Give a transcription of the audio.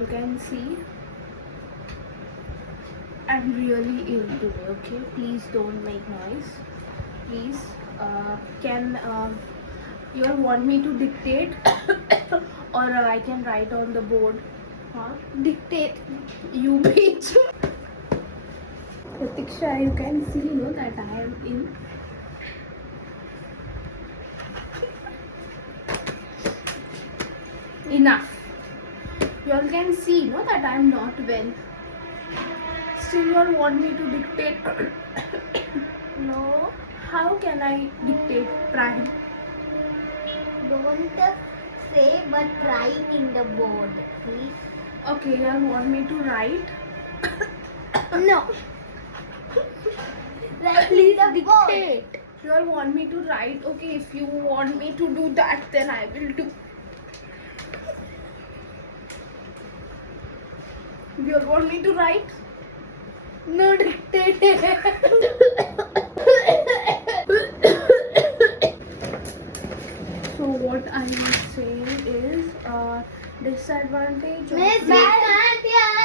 you can see I'm really ill today. Okay, please don't make noise. Please, can you all want me to dictate or I can write on the board? Huh? Dictate. You bitch. Pratiksha, you can see that I am ill. Enough. You all can see that I am not well. Still you all want me to dictate? No, How can I dictate? Try. don't say but write in the board, please. Okay, you all want me to write? No. Write Please in the board. dictate. You all want me to write? Okay, if you want me to do that, then I will do. You all want me to write? No, dictate. So what I am saying is disadvantage of Miss, we can't hear.